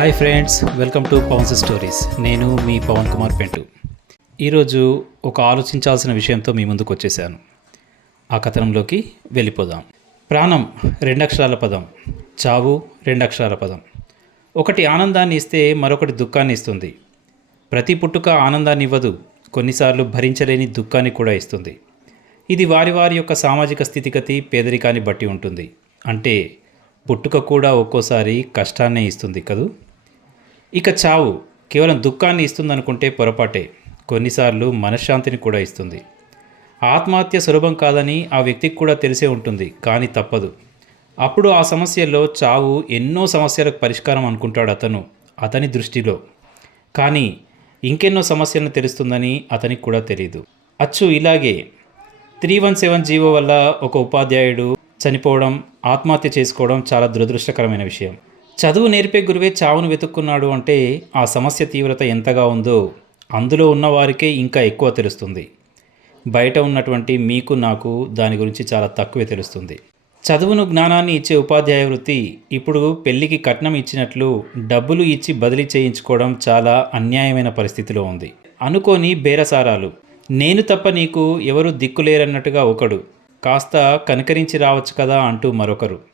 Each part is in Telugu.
Hi friends welcome to Pavan's stories. నేను మీ పవన్ కుమార్ పెంటు. ఈరోజు ఒక ఆలోచించాల్సిన విషయంతో మీ ముందుకు వచ్చేసాను ఆ కథనంలోకి వెళ్ళిపోదాం. ప్రాణం రెండక్షరాల పదం చావు రెండక్షరాల పదం. ఒకటి ఆనందాన్ని ఇస్తే మరొకటి దుఃఖాన్ని ఇస్తుంది. ప్రతి పుట్టుక ఆనందాన్ని ఇవ్వదు కొన్నిసార్లు భరించలేని దుఃఖాన్ని కూడా ఇస్తుంది. ఇది వారి వారి యొక్క సామాజిక స్థితిగతి పేదరికాన్ని బట్టి ఉంటుంది. అంటే పుట్టుక కూడా ఒక్కోసారి కష్టాన్నే ఇస్తుంది కదూ? ఇక చావు కేవలం దుఃఖాన్ని ఇస్తుందనుకుంటే పొరపాటే. కొన్నిసార్లు మనశ్శాంతిని కూడా ఇస్తుంది. ఆత్మహత్య సులభం కాదని ఆ వ్యక్తికి కూడా తెలిసే ఉంటుంది కానీ తప్పదు. అప్పుడు ఆ సమస్యల్లో చావు ఎన్నో సమస్యలకు పరిష్కారం అనుకుంటాడు అతను అతని దృష్టిలో. కానీ ఇంకెన్నో సమస్యలను తెలుస్తుందని అతనికి కూడా తెలియదు అచ్చు ఇలాగే త్రీ వన్ సెవెన్ జీవో వల్ల ఒక ఉపాధ్యాయుడు చనిపోవడం ఆత్మహత్య చేసుకోవడం చాలా దురదృష్టకరమైన విషయం. చదువు నేర్పే గురువే చావును వెతుక్కున్నాడు అంటే ఆ సమస్య తీవ్రత ఎంతగా ఉందో అందులో ఉన్నవారికే ఇంకా ఎక్కువ తెలుస్తుంది. బయట ఉన్నటువంటి మీకు నాకు దాని గురించి చాలా తక్కువే తెలుస్తుంది. చదువును జ్ఞానాన్ని ఇచ్చే ఉపాధ్యాయ వృత్తి ఇప్పుడు పెళ్ళికి కట్నం ఇచ్చినట్లు డబ్బులు ఇచ్చి బదిలీ చేయించుకోవడం చాలా అన్యాయమైన పరిస్థితిలో ఉంది. అనుకోని బేరసారాలు. నేను తప్ప నీకు ఎవరు దిక్కులేరన్నట్టుగా ఒకడు. కాస్త కనికరించి రావచ్చు కదా అంటూ మరొకరు.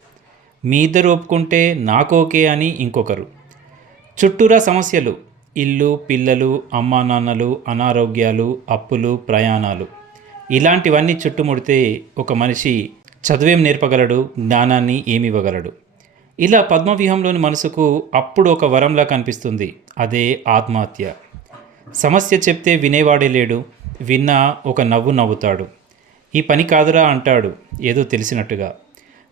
మీ ఇద్దరు ఒప్పుకుంటే నాకోకే అని ఇంకొకరు. చుట్టూరా సమస్యలు. ఇల్లు పిల్లలు అమ్మా నాన్నలు అనారోగ్యాలు అప్పులు ప్రయాణాలు. ఇలాంటివన్నీ చుట్టుముడితే ఒక మనిషి చదువేం నేర్పగలడు జ్ఞానాన్ని ఏమి ఇవ్వగలడు ఇలా పద్మవ్యూహంలోని మనసుకు అప్పుడు ఒక వరంలా కనిపిస్తుంది. అదే ఆత్మహత్య. సమస్య చెప్తే వినేవాడే లేడు. విన్నా ఒక నవ్వు నవ్వుతాడు. ఈ పని కాదురా అంటాడు. ఏదో తెలిసినట్టుగా.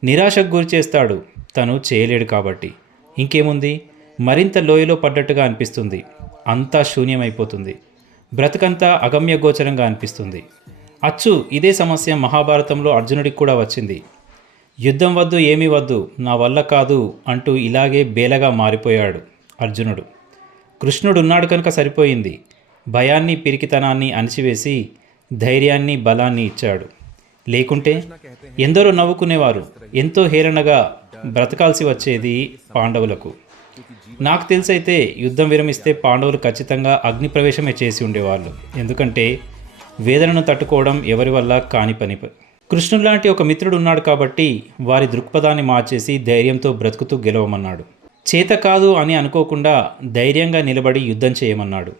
నిరాశకు గురి చేస్తాడు. తను చేయలేడు కాబట్టి. ఇంకేముంది? మరింత లోయలో పడ్డట్టుగా అనిపిస్తుంది. అంతా శూన్యమైపోతుంది. బ్రతుకంతా అగమ్యగోచరంగా అనిపిస్తుంది. అచ్చు ఇదే సమస్య మహాభారతంలో అర్జునుడికి కూడా వచ్చింది. యుద్ధం వద్దు ఏమీ వద్దు నా వల్ల కాదు అంటూ ఇలాగే బేలగా మారిపోయాడు అర్జునుడు. కృష్ణుడున్నాడు కనుక సరిపోయింది. భయాన్ని పిరికితనాన్ని అణిచివేసి ధైర్యాన్ని బలాన్ని ఇచ్చాడు. లేకుంటే ఎందరో నవ్వుకునేవారు ఎంతో హేళనగా బ్రతకాల్సి వచ్చేది పాండవులకు. నాకు తెలిసైతే యుద్ధం విరమిస్తే పాండవులు ఖచ్చితంగా అగ్నిప్రవేశమే చేసి ఉండేవాళ్ళు. ఎందుకంటే వేదనను తట్టుకోవడం ఎవరి వల్ల కాని పని కృష్ణుడు లాంటి ఒక మిత్రుడు ఉన్నాడు కాబట్టి వారి దృక్పథాన్ని మార్చేసి ధైర్యంతో బ్రతుకుతూ గెలవమన్నాడు. చేత కాదు అని అనుకోకుండా ధైర్యంగా నిలబడి యుద్ధం చేయమన్నాడు.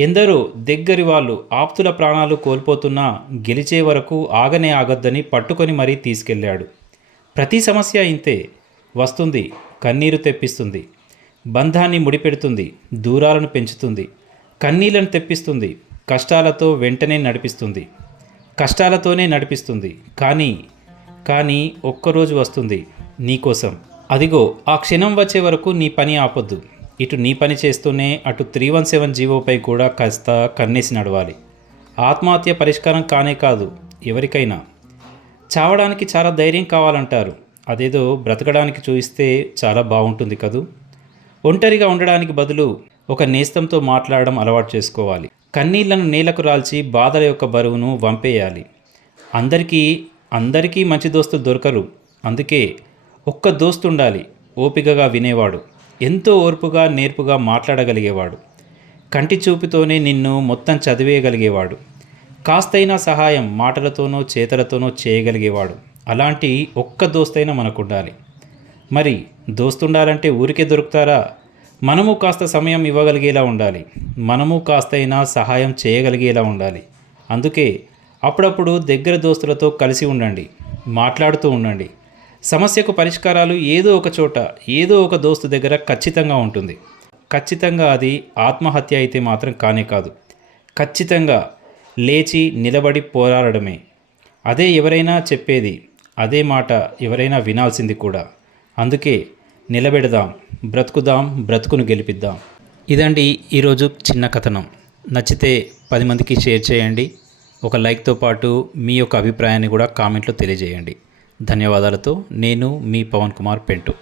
ఎందరో దగ్గరి వాళ్ళు ఆప్తుల ప్రాణాలు కోల్పోతున్నా గెలిచే వరకు ఆగనే ఆగొద్దని పట్టుకొని మరీ తీసుకెళ్ళాడు. ప్రతి సమస్య ఇంతే. వస్తుంది కన్నీరు తెప్పిస్తుంది. బంధాన్ని ముడిపెడుతుంది దూరాలను పెంచుతుంది. కన్నీళ్ళను తెప్పిస్తుంది కష్టాలతో వెంటనే నడిపిస్తుంది. కష్టాలతోనే నడిపిస్తుంది. కానీ కానీ ఒక్కరోజు వస్తుంది నీకోసం అదిగో ఆ క్షణం వచ్చే వరకు నీ పని ఆపొద్దు. ఇటు నీ పని చేస్తూనే అటు త్రీ వన్ సెవెన్ జీవోపై కూడా కాస్త కన్నేసి నడవాలి. ఆత్మహత్య పరిష్కారం కానే కాదు ఎవరికైనా. చావడానికి చాలా ధైర్యం కావాలంటారు. అదేదో బ్రతకడానికి చూయిస్తే చాలా బాగుంటుంది కదూ? ఒంటరిగా ఉండడానికి బదులు ఒక నేస్తంతో మాట్లాడడం అలవాటు చేసుకోవాలి. కన్నీళ్ళను నేలకు రాల్చి బాధల యొక్క బరువును వంపేయాలి. అందరికీ అందరికీ మంచి దోస్తులు దొరకరు. అందుకే ఒక్క దోస్తు ఉండాలి ఓపికగా వినేవాడు. ఎంతో ఓర్పుగా నేర్పుగా మాట్లాడగలిగేవాడు. కంటి చూపుతోనే నిన్ను మొత్తం చదివేయగలిగేవాడు. కాస్తైనా సహాయం మాటలతోనో చేతలతోనో చేయగలిగేవాడు. అలాంటి ఒక్క దోస్తైనా మనకు ఉండాలి మరి దోస్తుండాలంటే ఊరికే దొరుకుతారా? మనము కాస్త సమయం ఇవ్వగలిగేలా ఉండాలి. మనము కాస్తైనా సహాయం చేయగలిగేలా ఉండాలి. అందుకే అప్పుడప్పుడు దగ్గర దోస్తులతో కలిసి ఉండండి. మాట్లాడుతూ ఉండండి. సమస్యకు పరిష్కారాలు ఏదో ఒక చోట ఏదో ఒక దోస్తు దగ్గర ఖచ్చితంగా ఉంటుంది. ఖచ్చితంగా అది ఆత్మహత్య అయితే మాత్రం కానే కాదు. ఖచ్చితంగా లేచి నిలబడి పోరాడమే అదే ఎవరైనా చెప్పేది అదే మాట ఎవరైనా వినాల్సింది కూడా. అందుకే నిలబెడదాం బ్రతుకుదాం బ్రతుకును గెలిపిద్దాం. ఇదండి ఈరోజు చిన్న కథనం. నచ్చితే పది మందికి షేర్ చేయండి. ఒక లైక్తో పాటు మీ యొక్క అభిప్రాయాన్ని కూడా కామెంట్లో తెలియజేయండి. ధన్యవాదాలతో నేను మీ పవన్ కుమార్ పెంటు.